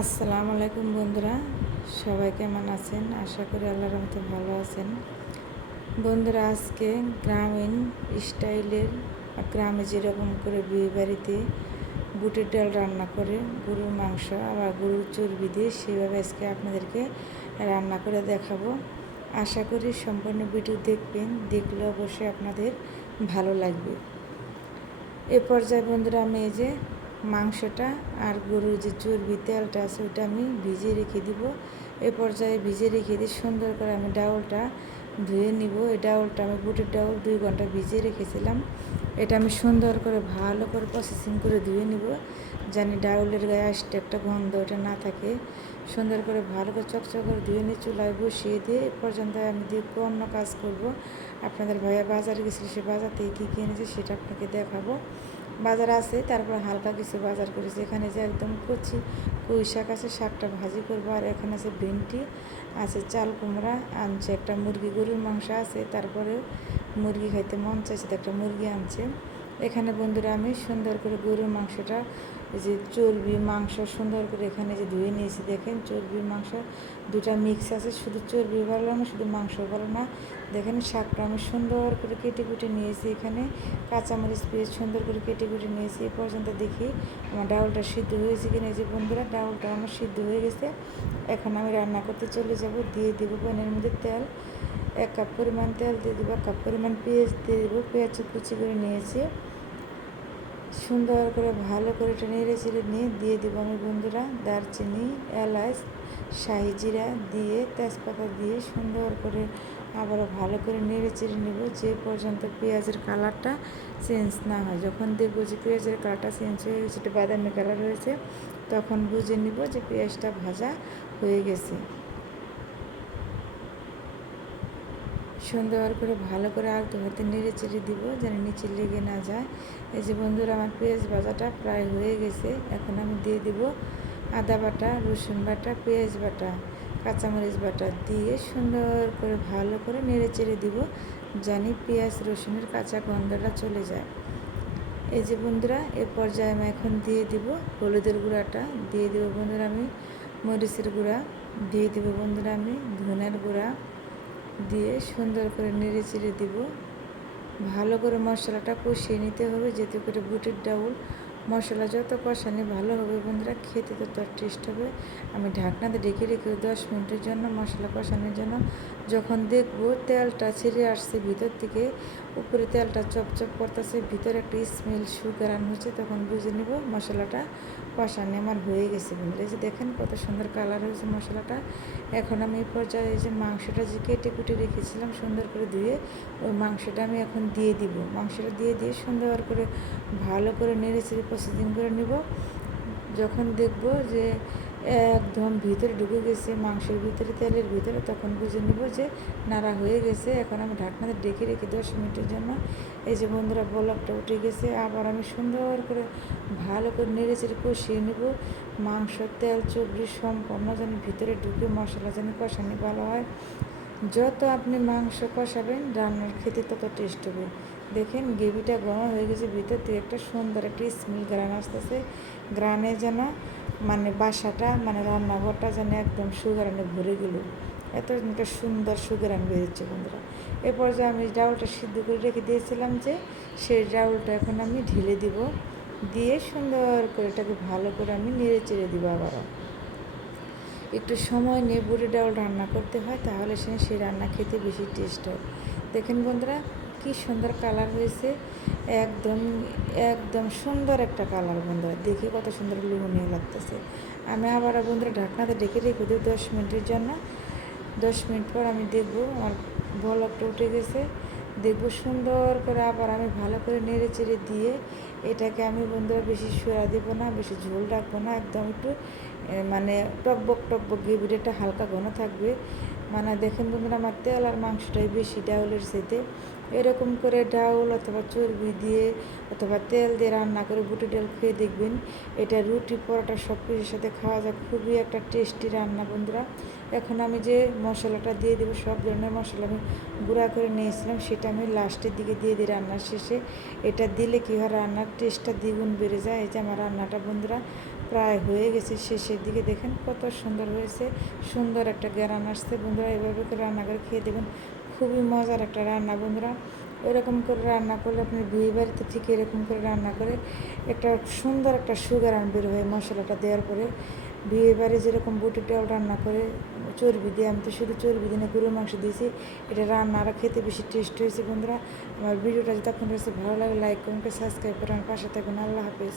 আসসালামু আলাইকুম বন্ধুরা, সবাই কেমন আছেন? আশা করি আল্লাহর রহমতে ভালো আছেন। বন্ধুরা, আজকে গ্রামীণ স্টাইলের গ্রামে যেরকম করে বিয়ে বাড়িতে বুটের ডাল রান্না করে গরুর মাংস আবার গরুর চর্বি দিয়ে সেভাবে আজকে আপনাদেরকে রান্না করে দেখাবো। আশা করি সম্পূর্ণ ভিডিও দেখবেন, দেখলে অবশ্যই আপনাদের ভালো লাগবে। এ পর্যায়ে বন্ধুরা, আমি এই যে মাংসটা আর গরুর যে চর্বি তেলটা আছে ওটা আমি ভিজিয়ে রেখে দিব। এ পর্যায়ে ভিজিয়ে রেখে দিয়ে সুন্দর করে আমি ডাউলটা ধুয়ে নিব। এই ডাউলটা আমি বুটের ডাউল 2 ঘন্টা ভিজিয়ে রেখেছিলাম। এটা আমি সুন্দর করে ভালো করে প্রসেসিং করে ধুয়ে নিব, জানি ডাউলের গায়ে আসতে একটা গন্ধ ওটা না থাকে। সুন্দর করে ভালো করে চকচক করে ধুয়ে নিয়ে চুলায় বসিয়ে দিয়ে এ পর্যন্ত আমি দেখবো অন্য কাজ করব। আপনাদের ভাইয়া বাজারে গেছিল, সে বাজার থেকে কী কিনেছে সেটা আপনাকে দেখাবো। বাজার আছে, তারপর হালকা কিছু বাজার করেছি। এখানে যে একদম কচি পুঁই শাক আছে, শাকটা ভাজি করবো। আর এখানে আছে ভেন্ডি আছে, চাল কুমড়া আনছে, একটা মুরগি গরুর মাংস আছে, তারপরে মুরগি খাইতে মন চাইছে তো একটা মুরগি আনছে। এখানে বন্ধুরা আমি সুন্দর করে গরুর মাংসটা যে চর্বি মাংস সুন্দর করে এখানে যে ধুয়ে নিয়েছি। দেখেন চর্বি মাংস দুটা মিক্স আছে, শুধু চর্বি ভালো না শুধু মাংস ভালো না। দেখেন শাকটা আমি সুন্দর করে কেটে কুটে নিয়েছি, এখানে কাঁচামরিচ পেঁয়াজ সুন্দর করে কেটে কুটে নিয়েছি। এ পর্যন্ত দেখি আমার ডাউলটা সিদ্ধ হয়েছে কিনা। যে বন্ধুরা, ডাউলটা আমার সিদ্ধ হয়ে গেছে। এখন আমি রান্না করতে চলে যাব। দিয়ে দেবো প্যানের মধ্যে তেল, 1 কাপ পরিমাণ তেল দিয়ে দেবো, 1 কাপ পরিমাণ পেঁয়াজ দিয়ে দেবো। পেঁয়াজ কুচি করে নিয়েছি, সুন্দর করে ভালো করে এটা নেড়ে চেড়ে নিয়ে দিয়ে দেবো আমি বন্ধুরা দারচিনি, এলাচ, শাহি জিরা দিয়ে তেজপাতা দিয়ে সুন্দর করে আবারও ভালো করে নেড়ে চেড়ে নেব, যে পর্যন্ত পেঁয়াজের কালারটা চেঞ্জ না হয়। যখন দেখবো যে পেঁয়াজের কালারটা চেঞ্জ হয়ে গেছে, একটু বাদামি কালার হয়েছে, তখন বুঝে নিব যে পেঁয়াজটা ভাজা হয়ে গেছে। সুন্দর করে ভালো করে আলতো হাতে নেড়ে চেড়ে দিব, যেন নিচে লেগে না যায়। এই যে বন্ধুরা, আমার পেঁয়াজ ভাজাটা প্রায় হয়ে গেছে। এখন আমি দিয়ে দিব আদা বাটা, রসুন বাটা, পেঁয়াজ বাটা, কাঁচামরিচ বাটা দিয়ে সুন্দর করে ভালো করে নেড়ে চেড়ে দিব, জানি পেঁয়াজ রসুনের কাঁচা গন্ধটা চলে যায়। এই যে বন্ধুরা, এ পর্যায়ে আমি এখন দিয়ে দিব হলুদের গুঁড়াটা, দিয়ে দেবো বন্ধুরা আমি মরিচের গুঁড়া, দিয়ে দেবো বন্ধুরা আমি ধনের গুঁড়া দিয়ে সুন্দর করে নেড়ে চেড়ে দিব। ভালো করে মশলাটা কষিয়ে নিতে হবে, যাতে করে বুটের ডাউল মশলা যত কষানি ভালো হবে বন্ধুরা, খেতে তত টেস্ট হবে। আমি ঢাকনাতে ঢেকে রেখে 10 মিনিটের জন্য মশলা কষানোর জন্য। যখন দেখবো তেলটা ছেড়ে আসছে ভিতর থেকে, উপরে তেলটা চপচপ করতেছে, ভিতরে একটা স্মেল সুগারান হচ্ছে, তখন বুঝে নিব মশলাটা কষানো আমার হয়ে গেছে বন্ধুরা। এই যে দেখেন কত সুন্দর কালার হয়েছে মশলাটা। এখন আমি এই পর্যায়ে এই যে মাংসটা যে কেটে কুটে রেখেছিলাম সুন্দর করে ধুয়ে, ওই মাংসটা আমি এখন দিয়ে দিব। মাংসটা দিয়ে সুন্দর করে ভালো করে নেড়ে চেড়ে প্রসেসিং করে নিব। যখন দেখব যে একদম ভিতরে ঢুকে গেছে মাংসের ভিতরে, তেলের ভিতরে, তখন বুঝে নিব যে নাড়া হয়ে গেছে। এখন আমি ঢাকনাতে ডেকে রেখে 10 মিনিটের জন্য। এই যে বন্ধুরা, বলকটা উঠে গেছে। আবার আমি সুন্দর করে ভালো করে নেড়ে চেড়ে কষিয়ে নেব। মাংস তেল চর্বি সম্পূর্ণ যেন ভিতরে ঢুকে মশলা যেন কষানি ভালো হয়। যত আপনি মাংস কষাবেন রান্নার খেতে তত টেস্ট হবে। দেখেন গ্রেভিটা ঘন হয়ে গেছে, ভিতর থেকে একটা সুন্দর একটা স্মেল গ্রান আসতেছে। গ্রানে যেন মানে বাসাটা মানে রান্নাঘরটা যেন একদম সুগারানে ভরে গেল, এত একটা সুন্দর সুগারান বেরোচ্ছে বন্ধুরা। এরপর যে আমি ডাউলটা সিদ্ধ করে রেখে দিয়েছিলাম, যে সেই ডাউলটা এখন আমি ঢেলে দিব, দিয়ে সুন্দর করে এটাকে ভালো করে আমি নেড়ে চেড়ে দিব। আবারও একটু সময় নিয়ে বুটের ডাউল রান্না করতে হয়, তাহলে সেই রান্না খেতে বেশি টেস্ট হয়। দেখেন বন্ধুরা, কি সুন্দর কালার হয়েছে, একদম একদম সুন্দর একটা কালার বন্ধুরা, দেখে কত সুন্দর লোভনীয় লাগতেছে। আমি আবার বন্ধুরা ঢাকনাতে ডেকে রেখে দিই 10 মিনিটের জন্য। 10 মিনিট পর আমি দেখবো আমার বলকটা উঠে গেছে। দেখবো সুন্দর করে আবার আমি ভালো করে নেড়ে চেড়ে দিয়ে এটাকে আমি বন্ধুরা বেশি সোয়া দেবো না, বেশি ঝোল রাখবো না, একদম একটু মানে টকবক টকবক গ্রেভিটা হালকা ঘন থাকবে। মানে দেখেন বন্ধুরা, আমার তেল আর মাংসটাই বেশি ডাউলের সাথে। এরকম করে ডাউল অথবা চর্বি দিয়ে অথবা তেল দিয়ে রান্না করে বুটের ডাল খেয়ে দেখবেন, এটা রুটি পরোটা সব কিছুর সাথে খাওয়া যায়, খুবই একটা টেস্টি রান্না বন্ধুরা। এখন আমি যে মশলাটা দিয়ে দেবো, সব ধরনের মশলা আমি গুঁড়া করে নিয়েছিলাম, সেটা আমি লাস্টের দিকে দিয়ে দিই রান্নার শেষে। এটা দিলে কী হয়, রান্নার টেস্টটা দ্বিগুণ বেড়ে যায়। এই যে আমার রান্নাটা বন্ধুরা প্রায় হয়ে গেছে, শেষের দিকে দেখেন কত সুন্দর হয়েছে, সুন্দর একটা গ্রান আসছে। বন্ধুরা এভাবে করে রান্না করে খেয়ে দেবেন, খুবই মজার একটা রান্না। বন্ধুরা এরকম করে রান্না করলে আপনি বিয়ে বাড়িতে ঠিক এরকম করে রান্না করে একটা সুন্দর একটা সুগারান বের হয় মশলাটা দেওয়ার পরে। বিয়ে বাড়ি যেরকম বুটের ডাল রান্না করে চর্বি দিয়ে, আমি তো শুধু চর্বি দিয়ে গরুর মাংস দিয়েছি, এটা রান্না আরও খেতে বেশি টেস্ট হয়েছে। বন্ধুরা আমার ভিডিওটা যদি আপনার কাছে ভালো লাগে লাইক কমেন্ট সাবস্ক্রাইব করে আমার পাশে থাকবেন। আল্লাহ হাফেজ।